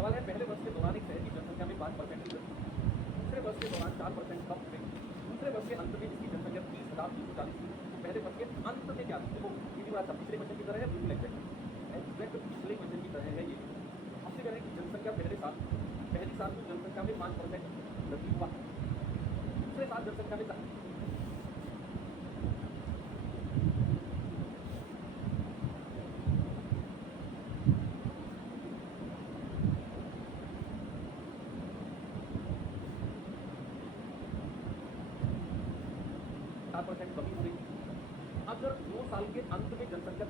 सवाल है, पहले वर्ष के दौरान एक शहर की जनसंख्या में 5% की वृद्धि, दूसरे वर्ष के दौरान 4% कम हुई, दूसरे वर्ष के अंत में इसकी जनसंख्या 30,240 थी, तो पहले वर्ष के अंत में क्या थी? देखो ये भी बड़ा पिछले क्वेश्चन की तरह है, बिल्कुल एग्जैक्ट पिछले क्वेश्चन की तरह है ये। हमसे कह रहे हैं कि जनसंख्या पहली साल की जनसंख्या में 5% वृद्धि हुआ, दूसरे साल जनसंख्या में 4% कमी हो गई। अगर 2 साल के अंत में जनसंख्या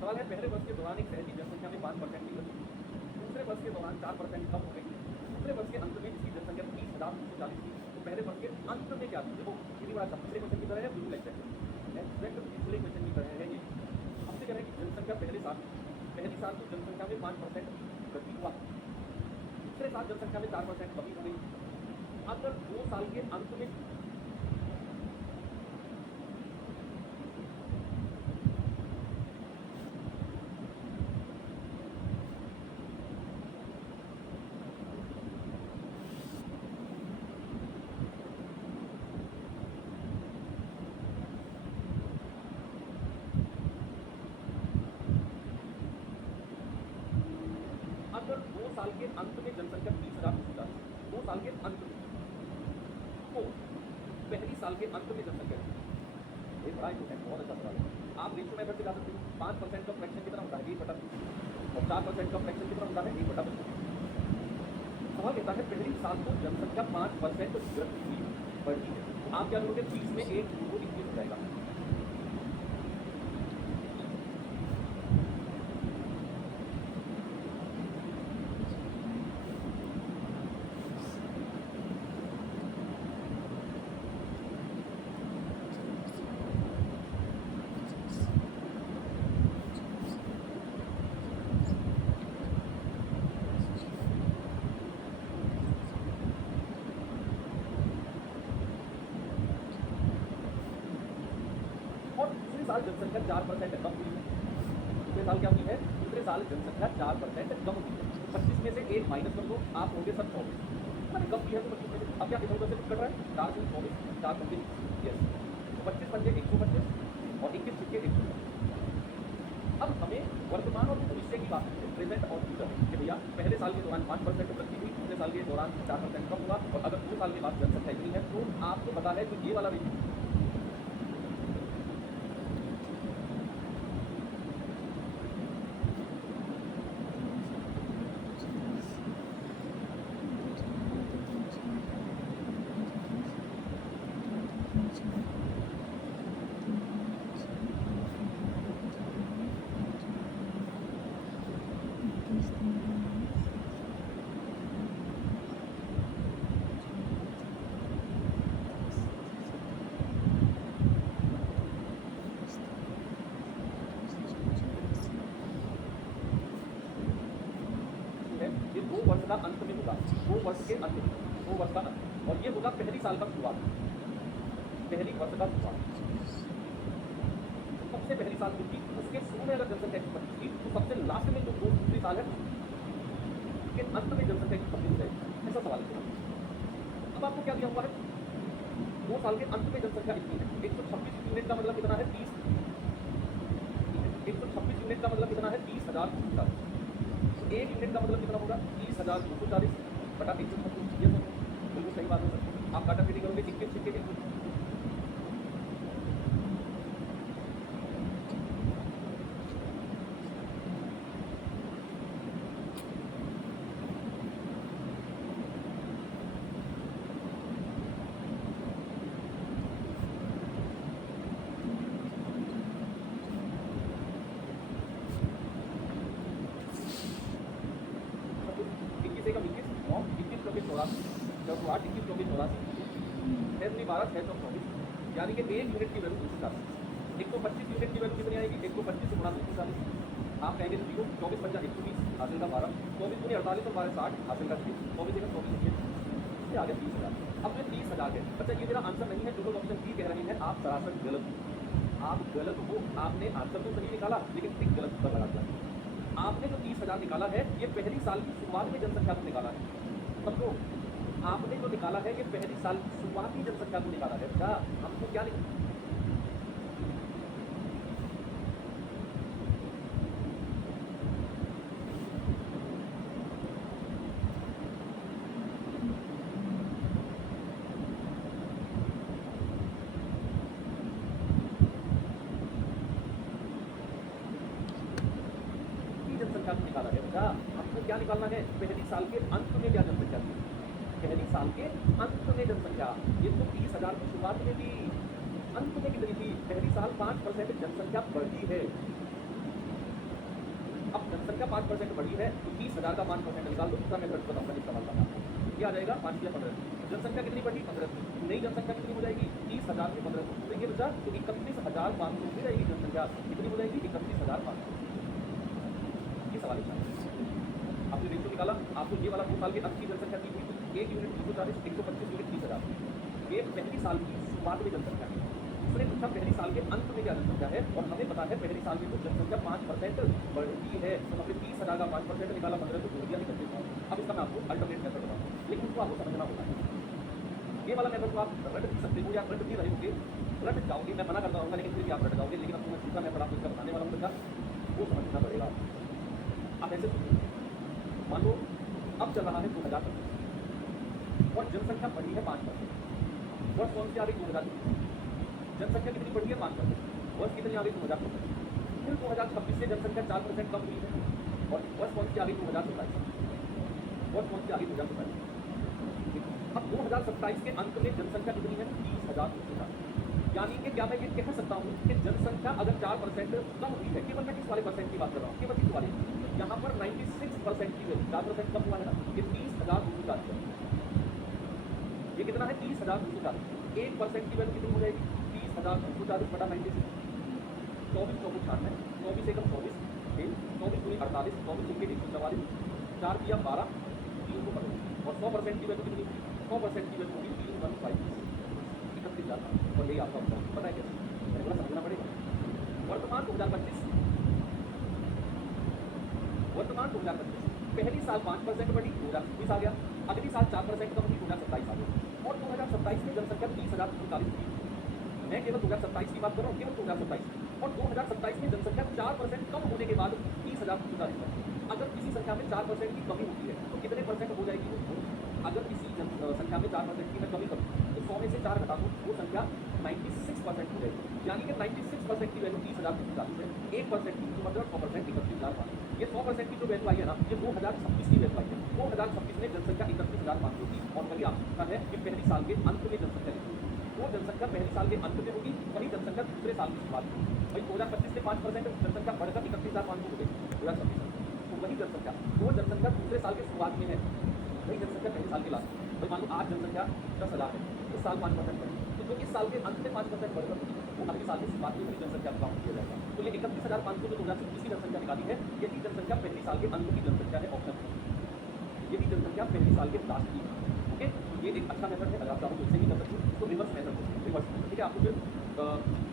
सवाल है, पहले वर्ष के दौरान एक शहर की जनसंख्या में 5% की वृद्धि, दूसरे वर्ष के दौरान 4% कम हो गई, दूसरे वर्ष के अंत में इसकी जनसंख्या 30,240 थी, तो पहले वर्ष के अंत में क्या थी? देखो ये भी बड़ा पिछले क्वेश्चन की तरह है, बिल्कुल एग्जैक्ट पिछले क्वेश्चन की तरह है ये। हमसे कह रहे हैं कि जनसंख्या पहली साल की जनसंख्या में 5% वृद्धि हुआ, दूसरे साल जनसंख्या में 4% कमी हो गई। अगर 2 साल के अंत में अगर 2 साल के अंत में जनसंख्या 30,240, 2 साल के अंत में, तो पहली साल के अंत में जनसंख्या, ये बड़ा इंपॉर्टेंट, बहुत अच्छा सवाल है। आप रेशियो मेथड से जा सकते हो, 5% का फ्रैक्शन कितना होता है? 1/2, और 4% का फ्रैक्शन कितना होता है? 1/2। सवाल कहता है पहली साल को जनसंख्या 5% वृद्धि हुई, बढ़ती है, तो आप क्या करोगे? 30 में 1 को इंक्रीज हो जाएगा। और दूसरे साल जनसंख्या 4% कम हुई है, दूसरे साल क्या हुई है? दूसरे साल जनसंख्या 4% कम हुई है। 25 में से 1 माइनस कर दो, आप होंगे सब 24। मैंने कम किया तो 25 में से अब क्या इधर उधर से कुछ कट रहा है? 4 से 24, 4 25, यस, तो 25 पंजे 125 और 21 छिक्के 100। अब हमें वर्तमान और भविष्य की बात करते हैं, प्रेजेंट और फ्यूचर, कि भैया पहले साल के दौरान 5% वृद्धि हुई, दूसरे साल के दौरान 4% कम हुआ, और अगर 2 साल के बाद जनसंख्या इतनी है, तो आपको पता है कि ये वाला रेशियो है, ये 2 वर्ष का अंत में होगा, 2 वर्ष के अंत में, 2 वर्ष का अंत, और ये होगा पहली साल का शुरुआत, पहली वर्ष का शुरुआत। सबसे पहली साल होगी, उसके शुरू में अगर जनसंख्या की वृद्धि थी, तो सबसे लास्ट में जो दूसरी साल है उसके अंत में जनसंख्या की वृद्धि हो जाएगी। ऐसा सवाल है। अब आपको क्या दिया हुआ है? 2 साल के अंत में जनसंख्या इतनी है, 126 यूनिट का मतलब कितना है? 30, 126 यूनिट का मतलब कितना है? 30,240। 1 यूनिट का मतलब कितना होगा? 30,240 बटा 126। ये बिल्कुल सही बात है सर। आप काटा पीटी करोगे 21 छिक्के 100। से कम 21 और 21 24 84, जब 8 21 24 84 6 दूनी 12, 6 चौक 24, यानी कि 1 यूनिट की वैल्यू 240। 125 यूनिट की वैल्यू कितनी आएगी? 125 से गुणा 240, आप कहेंगे 0, 24 बचा 120, हासिल का 12, 24 दूनी 48 और 12 60, हासिल का 6, 24 एक 24, ये आ गया 30,000। अब ये 30,000 है बच्चा, ये मेरा आंसर नहीं है। जो लोग ऑप्शन बी कह रहे हैं आप सरासर गलत हो, आप गलत हो। आपने आंसर तो सही निकाला लेकिन एक गलत उत्तर लगा दिया। आपने जो 30,000 निकाला है ये पहली साल की शुरुआत में जनसंख्या को निकाला है। समझो, आपने जो निकाला है ये पहली साल की शुरुआती जनसंख्या को निकाला है। क्या हमको क्या निकाला? जनसंख्या को निकाला है। क्या हमको क्या निकालना है? पहली साल के अंत में क्या जनसंख्या थी? पहली साल के अंत में जनसंख्या। ये तो 30,000 की शुरुआत में भी, अंत में कितनी थी? पहली साल 5% जनसंख्या बढ़ी है। अब जनसंख्या 5% बढ़ी है तो 30,000 का 5% निकाल दो। दूसरा मेथड बताऊंगा इस सवाल का। क्या आ जाएगा? 5 या 15। जनसंख्या कितनी बढ़ी? 15। नई जनसंख्या कितनी हो जाएगी? 30,000 के 15। तो ये बचा तो 31,500 हो जाएगी जनसंख्या। कितनी हो जाएगी? 31,500। ये सवाल है। आपने रेशियो निकाला, आपको ये वाला 2 साल के अंत की जनसंख्या दी हुई, 1 यूनिट 240, 125 यूनिट 30,000। ये पहली साल की शुरुआत में जनसंख्या है। उसने पूछा पहली साल के अंत में क्या जनसंख्या है, और हमें पता है पहली साल में तो जनसंख्या 5% बढ़ती है। तो हमने 30,000 का 5% निकाला, 15 से जोड़ दिया 31,000। अब इसका मैं आपको अल्टरनेट मेथड बताऊँ, लेकिन उसको आपको समझना होगा। ये वाला मेथड को आप रट भी सकते हो या रट भी रहे होंगे, रट जाओगे, मैं मना करता रहूँगा लेकिन फिर भी आप रट जाओगे। लेकिन आपको मैं दूसरा मेथड आपको इसका बताने वाला हूँ, वो समझना पड़ेगा। आप ऐसे सोचिए, मान लो अब चल रहा है 2025 और जनसंख्या बढ़ी है 5%। वर्ष कौन सी आ गई? 2025। जनसंख्या कितनी बढ़ी है? 5%। वर्ष कितनी आ गई? 2025। फिर 2026 से जनसंख्या 4% कम हुई है, और वर्ष कौन सी आ गई? 2027। वर्ष कौन सी आ गई? 2027। अब 2027 के अंत में जनसंख्या कितनी है? 30,000। यानी कि क्या मैं ये कह सकता हूँ कि जनसंख्या अगर 4% कम हुई है, केवल मैं किस वाले परसेंट की बात कर रहा हूँ? केवल किस वाले? यहाँ पर 96% की वैल्यू, 4% कम हुआ है ना, ये 30,240। ये कितना है? 30,240। 1% की वैल्यू कितनी हो जाएगी? 30,240 बटा 96। 24 चौको 96, 24 एकम 24, 24 दूनी 48, 24 चौके 144, 4 दिया 12, 3 को 15। और 100% की वैल्यू कितनी? 100% की वैल्यू होगी 315, 31,000। और यही आपका उत्तर पता है कैसे? मैंने बोला समझना पड़ेगा। वर्तमान 2025 पहली साल 5% बढ़ी, 2026 आ गया। अगली साल 4% कम हुई, 2027 आ गया। और 2027 में जनसंख्या 30,040 थी। मैं केवल 2027 की बात कर रहा हूँ, केवल 2027। और 2027 में जनसंख्या 4% कम होने के बाद 30,040। अगर किसी संख्या में 4% की कमी होती है तो कितने परसेंट हो जाएगी? अगर किसी संख्या में 4% की मैं कमी करूँ तो 100 में से 4 घटा दूँ, वो संख्या 96% हो जाएगी। यानी कि 96% की वैल्यू 30,040 है। 1% की मतलब 100% 31,500। ये 100% की जो वैल्यू आई है ना, ये 2026 की वैल्यू आई है। 2026 में जनसंख्या 31,500 थी, और वही आपका है कि पहली साल के अंत में जनसंख्या कितनी? वो जनसंख्या पहली साल के अंत में होगी, वही जनसंख्या दूसरे साल की शुरुआत में। भाई 2025 में 5% जनसंख्या बढ़कर 31,500 हो गई 2026 में। तो वही जनसंख्या, वो जनसंख्या दूसरे साल की शुरुआत में है, वही जनसंख्या पहले साल के लास्ट में। भाई मान लो आज जनसंख्या 10,000 है, इस साल 5% बढ़ी, तो जो इस साल के अंत में 5% बढ़कर होगी वो अगले साल की शुरुआत में वही जनसंख्या का काउंट किया जाएगा। तो ये 31,500 जो 2026 की जनसंख्या निकाली है, यही जनसंख्या पहली साल के अंत की जनसंख्या है, ऑप्शन। यही जनसंख्या पहली साल के लास्ट की। ओके, ये एक अच्छा मेथड है। अगर आप चाहो तो इससे भी कर सकते हो, तो रिवर्स मेथड है, रिवर्स मेथड। ठीक है, आपको फिर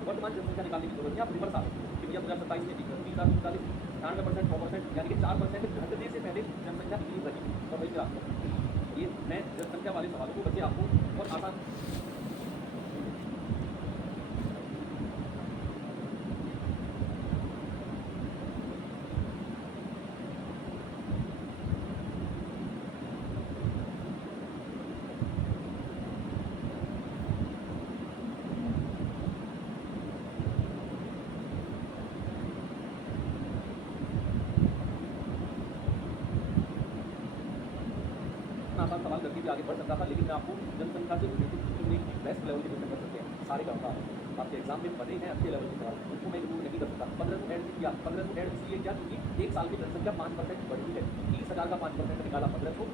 वर्तमान जनसंख्या निकालने की जरूरत है, आप रिवर्स आ सकते हो कि भैया 2027 में 30,040, 98%, 100%, यानी कि 4% घटने से पहले जनसंख्या इतनी बढ़ी। और वही फिर आपको ये मैं जनसंख्या वाले सवालों को बच्चे आपको बहुत आसान आसान सवाल करके भी आगे बढ़ सकता था, लेकिन मैं आपको जनसंख्या से रिलेटेड बेस्ट लेवल के क्वेश्चन कर सकते हैं, सारे करता हूँ। आपके एग्जाम में बने हैं अच्छे लेवल के सवाल, उनको मैं रिमूव नहीं कर सकता। 15 को ऐड किया, 15 को ऐड इसलिए क्या, क्योंकि एक साल की जनसंख्या 5% बढ़ी है। 30,000 का 5% निकाला 15 को,